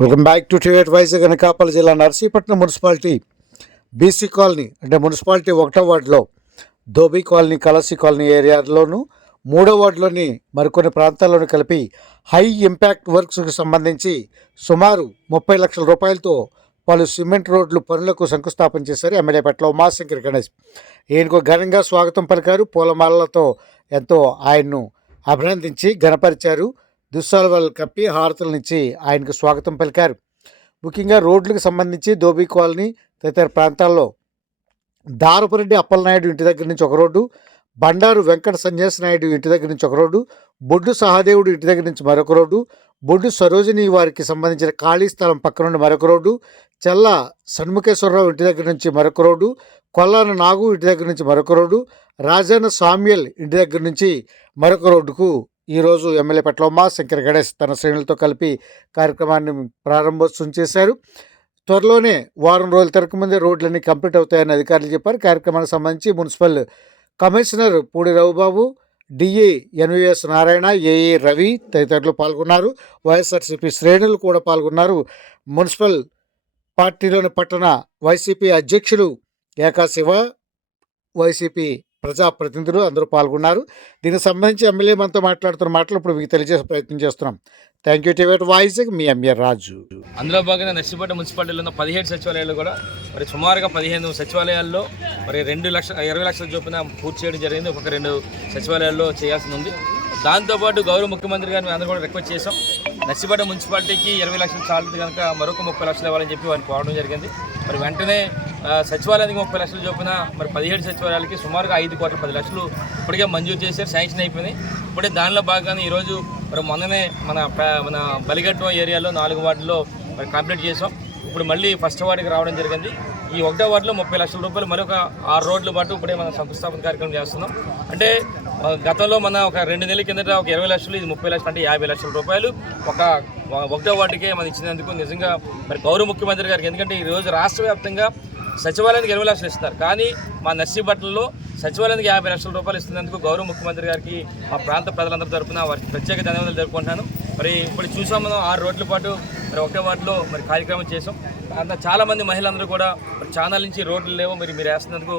Welcome back to టివేట్ వైజాగ్ అనకాపల్లి జిల్లా Narsipatnam municipality BC colony అంటే మున్సిపాలిటీ ఒకటో వార్డులో ధోబీ కాలనీ కలసి కాలనీ ఏరియాలోను మూడో వార్డులోని మరికొన్ని ప్రాంతాల్లోనూ కలిపి హై ఇంపాక్ట్ వర్క్స్కు సంబంధించి సుమారు ముప్పై లక్షల రూపాయలతో పలు సిమెంట్ రోడ్లు పనులకు శంకుస్థాపన చేశారు ఎమ్మెల్యే పట్ల ఉమాశంకర్ గణేష్. ఈయనకు ఘనంగా స్వాగతం పలికారు పూలమాలలతో ఎంతో ఆయన్ను అభినందించి ఘనపరిచారు. దుస్సాలువలు కప్పి హారతులనిచ్చి ఆయనకు స్వాగతం పలికారు. ముఖ్యంగా రోడ్లకు సంబంధించి దోబీ కాలనీ తదితర ప్రాంతాల్లో దారపురెడ్డి అప్పలనాయుడు ఇంటి దగ్గర నుంచి ఒక రోడ్డు బండారు వెంకట సన్యాసి నాయుడు ఇంటి దగ్గర నుంచి ఒక రోడ్డు బొడ్డు సహదేవుడు ఇంటి దగ్గర నుంచి మరొక రోడ్డు బొడ్డు సరోజిని వారికి సంబంధించిన ఖాళీ స్థలం పక్క నుండి మరొక రోడ్డు చెల్ల షణ్ముఖేశ్వరరావు ఇంటి దగ్గర నుంచి మరొక రోడ్డు కొల్లాన నాగు ఇంటి దగ్గర నుంచి మరొక రోడ్డు రాజాన సామ్యల్ ఇంటి దగ్గర నుంచి మరొక రోడ్డుకు ఈరోజు ఎమ్మెల్యే పెట్లమ్మ శంకర్ గణేష్ తన శ్రేణులతో కలిపి కార్యక్రమాన్ని ప్రారంభోత్సవం చేశారు. త్వరలోనే వారం రోజుల తరకు ముందే రోడ్లన్నీ కంప్లీట్ అవుతాయని అధికారులు చెప్పారు. కార్యక్రమానికి సంబంధించి municipal commissioner Pudi Raghubabu DA NVS Narayana AA Ravi తదితరులు పాల్గొన్నారు. వైఎస్ఆర్సీపీ శ్రేణులు కూడా పాల్గొన్నారు. మున్సిపల్ పార్టీలోని పట్టణ వైసీపీ అధ్యక్షులు ఏకా శివ వైసీపీ ప్రజాప్రతినిధులు అందరూ పాల్గొన్నారు. దీనికి సంబంధించి ఎమ్మెల్యే మనతో మాట్లాడుతున్న మాటలు ఇప్పుడు మీకు తెలియజేసే ప్రయత్నం చేస్తున్నాం. థ్యాంక్ యూ టీవీ వాయిస్ మీ ఎంఏ రాజు. అందులో భాగంగా నర్సీపట్నం మున్సిపాలిటీలో ఉన్న పదిహేడు సచివాలయాలు కూడా మరి సుమారుగా పదిహేను సచివాలయాల్లో మరి రెండు లక్షల ఇరవై లక్షల చొప్పున పూర్తి చేయడం జరిగింది. ఒక్కొక్క రెండు సచివాలయాల్లో చేయాల్సి ఉంది. దాంతోపాటు గౌరవ ముఖ్యమంత్రి గారిని అందరూ కూడా రిక్వెస్ట్ చేసాం నర్సిపేట మున్సిపాలిటీకి ఇరవై లక్షలు చాలదు కనుక మరొక ముప్పై లక్షలు ఇవ్వాలని చెప్పి వారిని కోరడం జరిగింది. మరి వెంటనే సచివాలయానికి ముప్పై లక్షలు చొప్పున మరి పదిహేడు సచివాలయాలకి సుమారుగా ఐదు కోట్ల పది లక్షలు ఇప్పటికే మంజూరు చేశారు శాంక్షన్ అయిపోయినాయి ఇప్పుడే దానిలో భాగంగానే ఈరోజు మరి మొన్ననే మన మన బలిగట్టం ఏరియాలో నాలుగు వార్డులో మరి కంప్లీట్ చేసాం ఇప్పుడు మళ్ళీ ఫస్ట్ వార్డుకి రావడం జరిగింది. ఈ ఒకటో వార్డులో ముప్పై లక్షల రూపాయలు మరొక ఆరు రోడ్ల పాటు ఇప్పుడే మనం శంకుస్థాపన కార్యక్రమం చేస్తున్నాం. అంటే గతంలో మన ఒక రెండు నెలల కిందట ఒక ఇరవై లక్షలు ఇది ముప్పై లక్షలు అంటే యాభై లక్షల రూపాయలు ఒక ఒకటో వార్డుకే మనం ఇచ్చినందుకు నిజంగా మరి గౌరవ ముఖ్యమంత్రి గారికి ఎందుకంటే ఈ రోజు రాష్ట్ర వ్యాప్తంగా సచివాలయానికి ఇరవై లక్షలు ఇస్తారు కానీ మా నర్సీపట్నంలో సచివాలయానికి యాభై లక్షల రూపాయలు ఇస్తున్నందుకు గౌరవ ముఖ్యమంత్రి గారికి మా ప్రాంత ప్రజలందరి తరపున వారికి ప్రత్యేక ధన్యవాదాలు జరుపుకుంటున్నాను మరి ఇప్పుడు చూసాం మనం ఆరు రోజుల పాటు మరి ఒకటే వార్డులో మరి కార్యక్రమం చేసాం అంత చాలా మంది మహిళలందరూ కూడా మరి ఛానల్ నుంచి రోడ్లు లేవో. మరి మీరు వేస్తున్నందుకు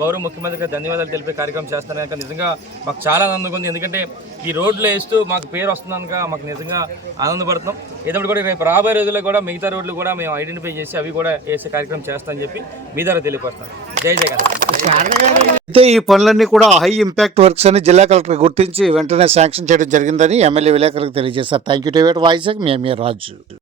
గౌరవ ముఖ్యమంత్రిగా ధన్యవాదాలు తెలిపే కార్యక్రమం చేస్తాను కనుక నిజంగా మాకు చాలా ఆనందంగా ఉంది. ఎందుకంటే ఈ రోడ్లు వేస్తూ మాకు పేరు వస్తుంది కనుక మాకు నిజంగా ఆనందపడుతున్నాం. ఏదప్పుడు కూడా రేపు రాబోయే రోజుల్లో కూడా మిగతా రోడ్లు కూడా మేము ఐడెంటిఫై చేసి అవి కూడా వేసే కార్యక్రమం చేస్తామని చెప్పి మీ ద్వారా తెలియపరుస్తాను జై జగన్ అయితే ఈ పనులన్నీ కూడా హై ఇంపాక్ట్ వర్క్స్ అని జిల్లా కలెక్టర్ గుర్తించి వెంటనే శాంక్షన్ చేయడం జరిగిందని ఎమ్మెల్యే విలేకరులకు తెలియజేశారు. థ్యాంక్ యూ టు వాయిస్ మీ ఎంఏ రాజు.